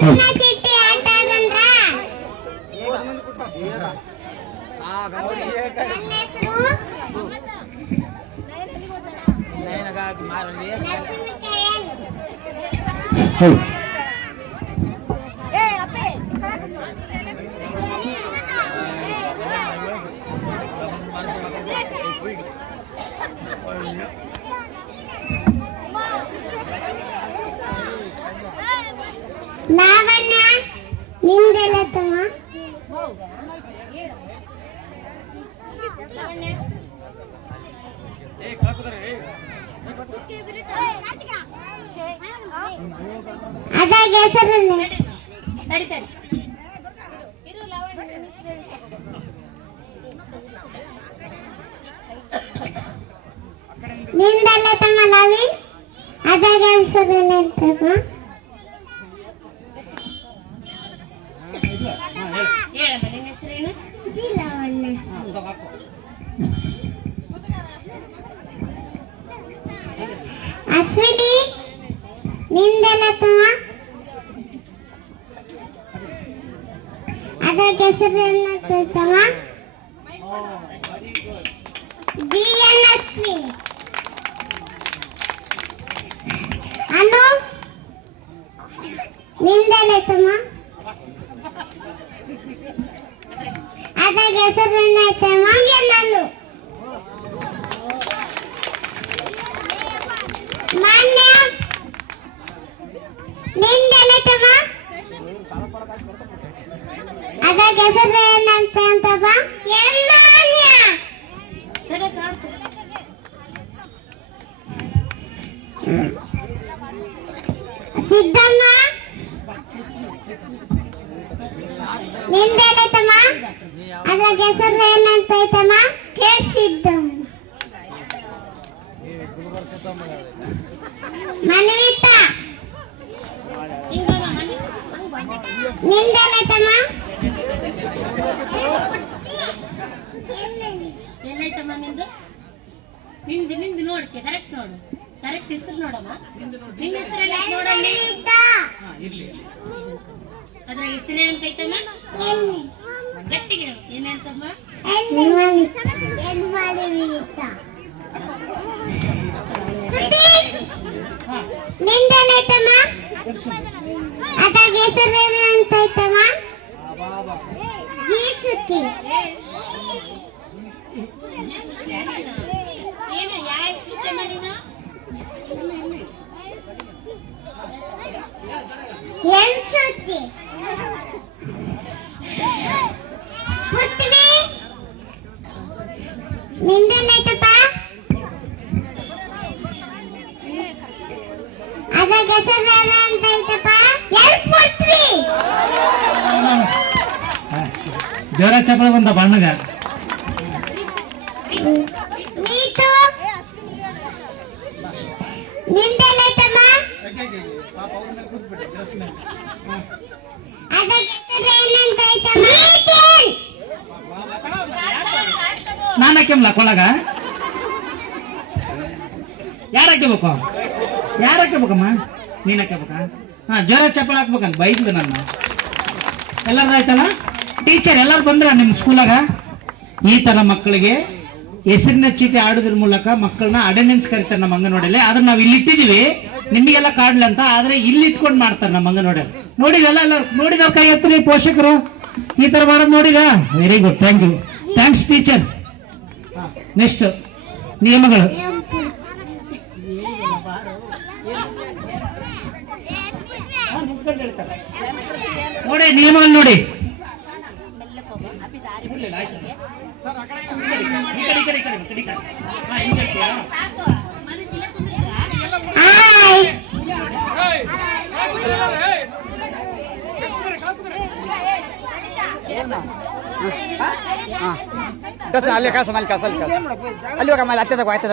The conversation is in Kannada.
ಸುಣ್ಣ ಚಿಟ್ಟಿ ಆಟ ಆಡಂದ್ರ? ನನ್ನ ಹೆಸರು ಲಾವಣ್ಯ. ನಿಂದೆಲ್ಲ ತಮ್ಮ? ಅದಾಗ ಹೆಸರನ್ನ ನಿಂದೆಲ್ಲ ತಮ್ಮ ಲಾವಿನ್? ಅದಾಗ ಹೆಸರನ್ನ ತಮ್ಮ? ಅಶ್ವಿನಿ. ನಿಂದೆಲ್ಲ ತಮ್ಮ? ಅದಕ್ಕೆ ಹೆಸರನ್ನ ತಮ್ಮ? ಜಿಎನ್ ಅಶ್ವಿನಿ. ಅನು. ನಿಂದೆಲ್ಲ ತಮ್ಮ? ಅದಕ್ಕೆ ಹೆಸರನ್ನ ತಮ್ಮ? ನಾನು ಮಾನ್ಯ. ನಿಂದೆಲ್ಲ ತಮ್ಮ? ಅದಕ್ಕೆ ಹೆಸರೇನಂತ ಅಂತಪ್ಪ? ಮಾನ್ಯ. ಸಿದ್ದಮ್ಮ. ನಿಂದೆಲ್ಲ ತಮ್ಮ? ಅದಕ್ಕೆ ಹೆಸರೇನಂತ ಐತಮ್ಮ? ಕೆ ಸಿದ್ದಮ್ಮ. ಮನ್ವಿತಾ. ನಿಂದೆಲ್ಲ ತಮ್ಮ? ಎಲ್ಲೈತಮ್ಮ ನಿಂದು? ನಿಂದು ನಿಂದು ನೋಡ್ತೀಯ? ಕರೆಕ್ಟ್ ನೋಡು. ಕರೆಕ್ಟ್ ಹೆಸರು ನೋಡಮ್ಮ. ನಿನ್ನ ಹೆಸರಲ್ಲಿ ನೋಡಲ್ಲಿ. ಅದ್ರ ಹೆಸರೇ ಅಂತ ಐತಮ್ಮ? ಗಟ್ಟಿಗೆ ಏನಂತಮ್ಮ? ನಿಂದೆಲ್ಲ ಐತಮ್ಮ? ಅದಾಗ ಹೆಸರೇನು ಅಂತ ಐತಮ್ಮ? ಜೀಸುತಿ. ಏನು ಯಾವ ಸೂಚನೆ ಮಾಡಿನ? ಎನ್ಸುತಿ. ಪೃಥ್ವಿ. ನಿಂದೆಲ್ಲ ಐತಪ್ಪ? ಅದಾಗ ಹೆಸರೇನು ಅಂತ ಐತಪ್ಪ? ಪೃಥ್ವಿ. ಜೋರ ಚಪ್ಪಳ ಬಂದ ಬಣ್ಣಗ. ನೀತು. ನಿಂದೆಲ್ಲ ಐತಮ್ಮ? ಅದಕ್ಕೆ ಹೆಸರೇನಂತ ಐತಮ್ಮ? ನಾನು ಹಾಕ್ಯಮ್ಲ ಕೊಳಗ. ಯಾರು ಹಾಕ್ಯಬೇಕು? ಯಾರು ಹಾಕ್ಯಬೇಕಮ್ಮ? ನೀನು ಹಾಕ್ಯಬೇಕಾ? ಜೋರ ಚಪ್ಪಳ ಹಾಕ್ಬೇಕಂತ ಬೈದ್ಲು ನನ್ನ. ಎಲ್ಲರದು ಆಯ್ತಲ್ಲ? ಟೀಚರ್ ಎಲ್ಲರೂ ಬಂದ್ರ ನಿಮ್ಮ ಸ್ಕೂಲಾಗ? ಈ ತರ ಮಕ್ಕಳಿಗೆ ಹೆಸರಿನ ಚೀಟಿ ಆಡೋದ್ರ ಮೂಲಕ ಮಕ್ಕಳನ್ನ ಅಟೆಂಡೆನ್ಸ್ ಕರೀತಾರೆ ನಮ್ಮ ಅಂಗನವಾಡಿಯಲ್ಲಿ. ಆದ್ರೆ ನಾವು ಇಲ್ಲಿ ಇಟ್ಟಿದೀವಿ ನಿಮಗೆಲ್ಲ ಕಾಡ್ಲ ಅಂತ. ಆದ್ರೆ ಇಲ್ಲಿ ಇಟ್ಕೊಂಡು ಮಾಡ್ತಾರೆ ನಮ್ಮ ಅಂಗನವಾಡಿಯಲ್ಲಿ. ನೋಡಿರಲ್ಲ ಎಲ್ಲ ನೋಡಿದವ್ರ ಕೈ ಎತ್ತರಿ ಪೋಷಕರು. ಈ ತರ ಮಾಡೋದು ನೋಡಿರಾ? Very good, thank you, thanks teacher. Next ನಿಯಮಗಳು. ನೋಡಿ ನಿಯಮಗಳು ನೋಡಿ. ಅಲ್ಲಿ ಕಾಸ ಅಲ್ಲಿ ಕಾಸ ಅಲ್ಲಿ ಹೋಗ ಅಲ್ಲಿ ಅತ್ತೆ ತಗೋ ಅತ್ತ